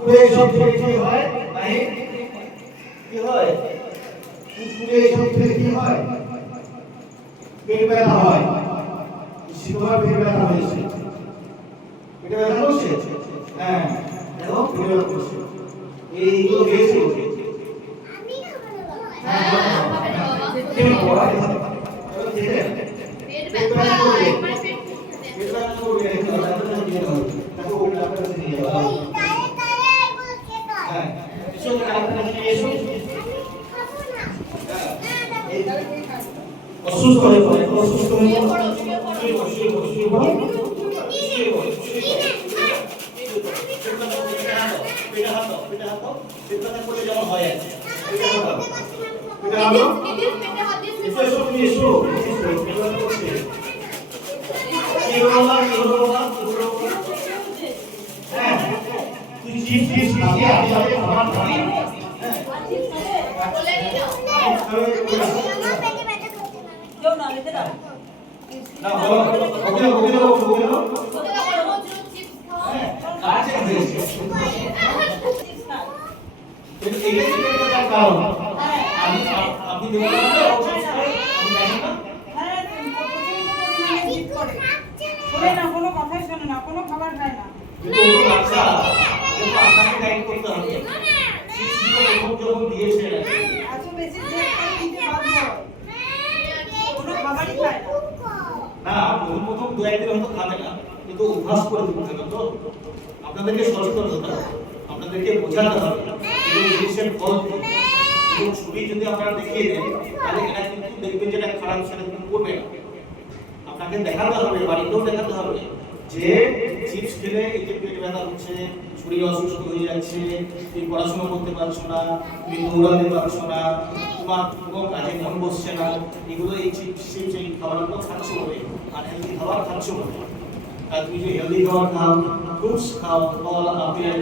কুকুরে সব থেকে কি হয় নাই কি হয় কুকুরে সব থেকে কি হয় পেট ব্যথা হয় শীতকাল পেট ব্যথা হয়েছে পেট ব্যথা করছে হ্যাঁ দেখো পেট ব্যথা করছে এইগুলো গেছে আমি হ্যাঁ পেট ব্যথা করবে দেখো ডাক্তার কাছে নিয়ে যাও হ্যাঁ এসো ডাক্তার কাছে নিয়ে এসো অসুস্থ হয়ে পড়ে অসুস্থ হয়ে পড়ে না বলো ওকে আছে এটা কারণ আপনি দেখুন না আমি জানি না শোনে না কোনো কথাই শোনে না কোনো খাবার খায় না কিন্তু বাচ্চা কিন্তু আপনাকে গাইড করতে হবে যখন দিয়েছে এত বেশি যে দিতে বাধ্য কোনো খাবারই খায় না না প্রথম দু একদিন হয়তো খাবে না কিন্তু অভ্যাস করে দিতে হবে তো আপনাদেরকে সচেতন হতে হবে আপনাদেরকে বোঝাতে হবে এই জিনিসের ফল এবং ছবি যদি আপনারা দেখিয়ে দেন তাহলে এটা কিন্তু দেখবেন যে এটা খারাপ সেটা কিন্তু করবে না আপনাকে দেখাতে হবে বাড়িতেও দেখাতে হবে যে চিপস খেলে এই যে পেট ব্যথা হচ্ছে শরীর অসুস্থ হয়ে যাচ্ছে তুমি পড়াশোনা করতে পারছো না তুমি দৌড়াতে পারছো না তোমার কোনো কাজে মন বসছে না এগুলো এই চিপস এই খাবারগুলো খাচ্ছ বলে আনহেলদি খাবার খাচ্ছ বলে আর তুমি যে হেলদি খাবার খাও ফ্রুটস খাও ফল আপেল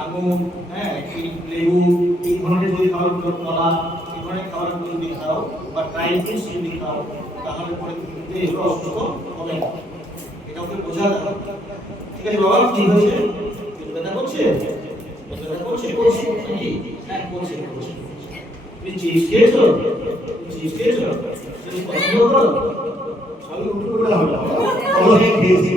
আঙুর হ্যাঁ লেবু এই ধরনের যদি খাবারগুলো কলা এই ধরনের খাবারগুলো যদি খাও বা ড্রাই ফ্রুটস যদি খাও তাহলে পরে কিন্তু এগুলো অসুস্থ হবে না এটা ওকে বোঝাতে হবে ঠিক আছে বাবা কি হয়েছে ব্যথা করছে ব্যথা করছে নাকি হ্যাঁ করছে তুমি চিপস খেয়েছো চিপস খেয়েছো চিপস পছন্দ করো সবই উল্টো করে হবে বলো খেয়েছি